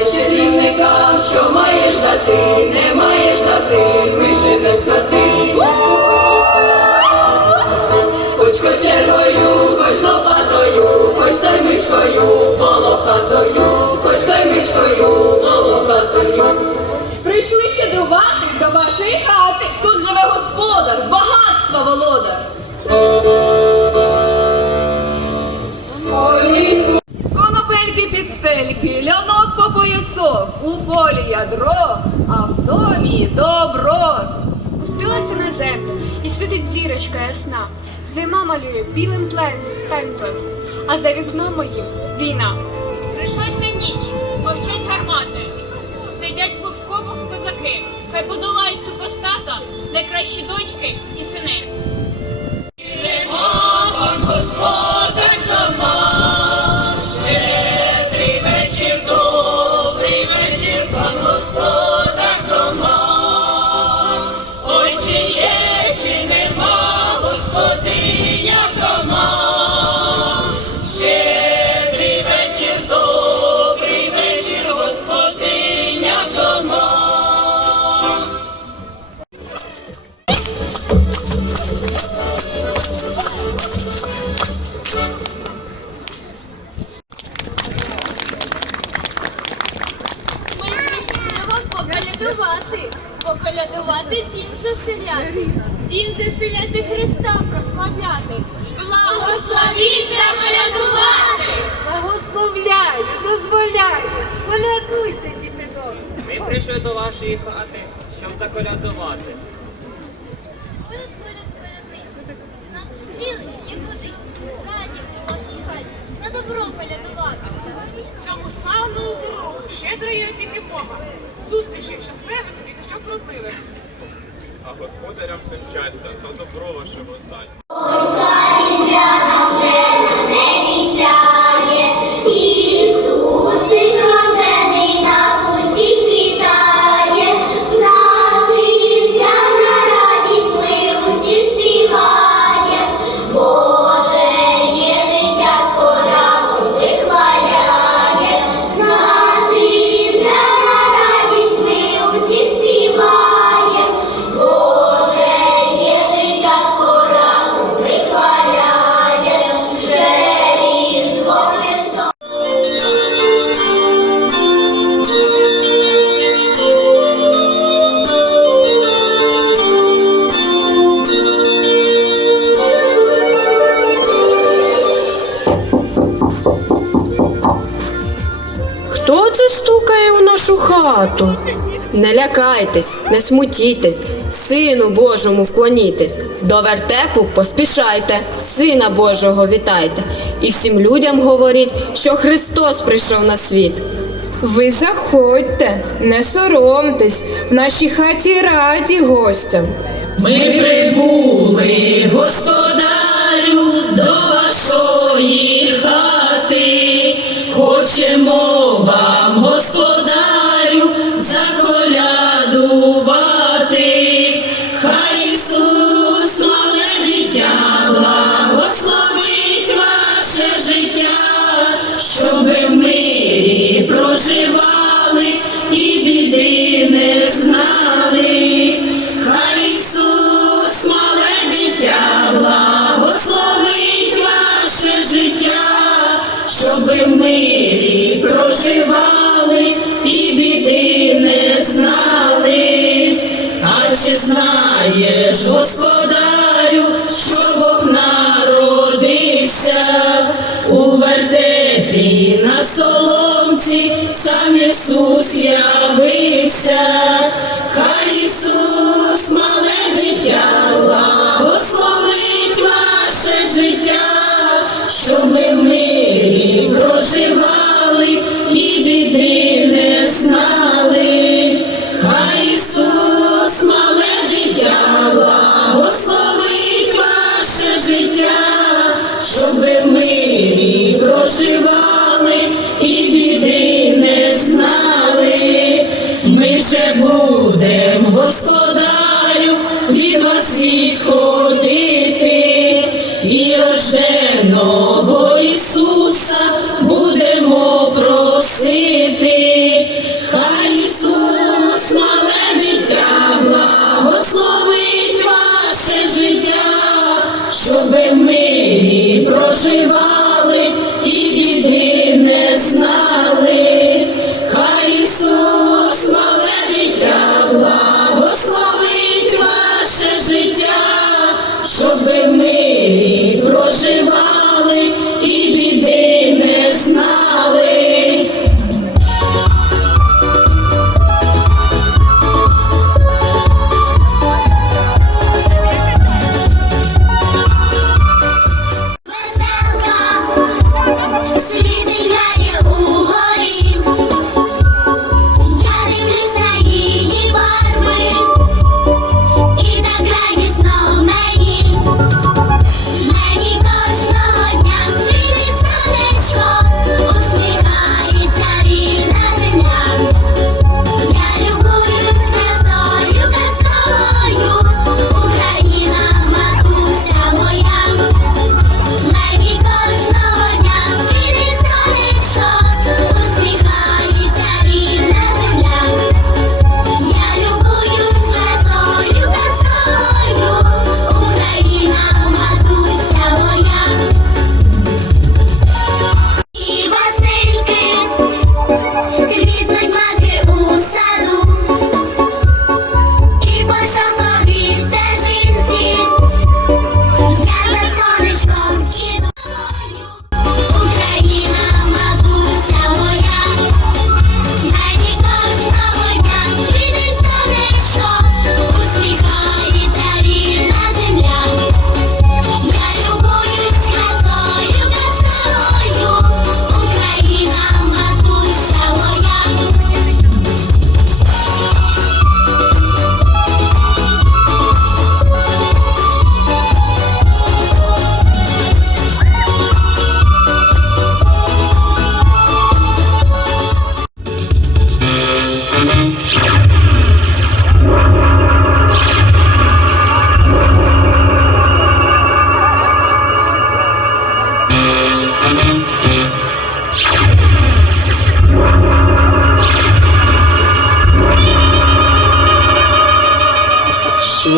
Співай чарівникам, що маєш дати, не маєш дати, виженеш з хати. Хоч кочергою, хоч лопатою, хоч таймичкою, волохатою, хоч таймичкою, волохатою. Прийшли щедрувати до вашої хати. Тут живе господар, багатства володар. Полі ядро, а в домі добро. Спустилася на землю і світить зірочка ясна. Зима малює білим пензлем, а за вікном моїм війна. Прийшла ця ніч, мовчать гармати, сидять в окопах козаки, хай подолають супостата, найкращі дочки і сини. Поколядувати, поколядувати дім заселяти, дім заселяти Христа прославляти. Благословіться колядувати! Благословляю, дозволяю, колядуйте, діти добрі. Ми прийшли до вашої хати, щоб заколядувати. Коляд, коляд, коляднись. Нас зустріли, як кудись, раді у вашій хаті, на добро колядувати. Цьому славному дорогу щедрої опіки Бога, зустрічі щасливих і дочок родливих. а господарям цим щастя за добро вашого воздасть. Хату? Не лякайтесь, не смутітесь, Сину Божому вклонітесь. До вертепу поспішайте, Сина Божого вітайте. І всім людям говоріть, що Христос прийшов на світ. Ви заходьте, не соромтесь, в нашій хаті раді гостям. Ми прибули, господарю, знаєш, господарю, що Бог народився. У вертепі на соломці, сам Ісус явився,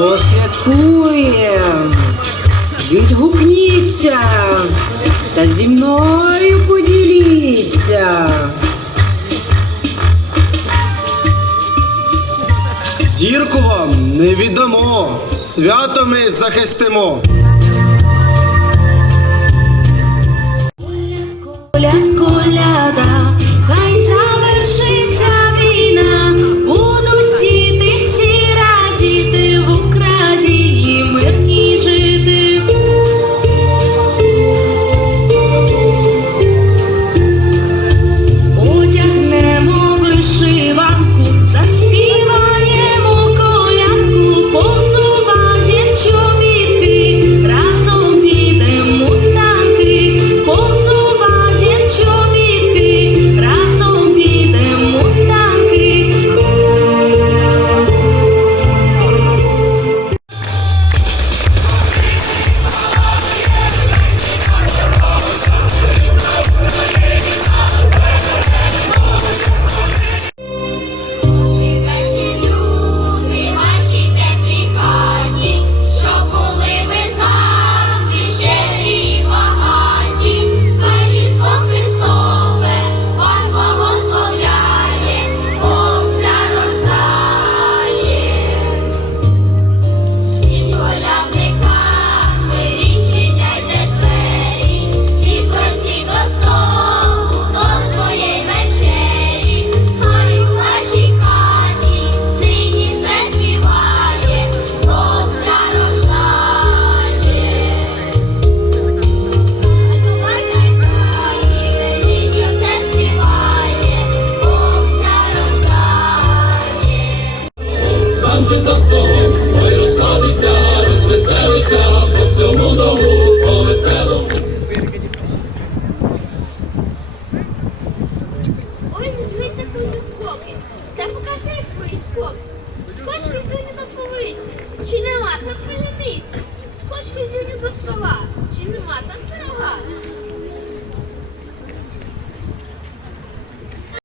Хто святкує? Відгукніться та зі мною поділіться. Зірку вам не віддамо, свято ми захистимо. Коля, коля, коляда.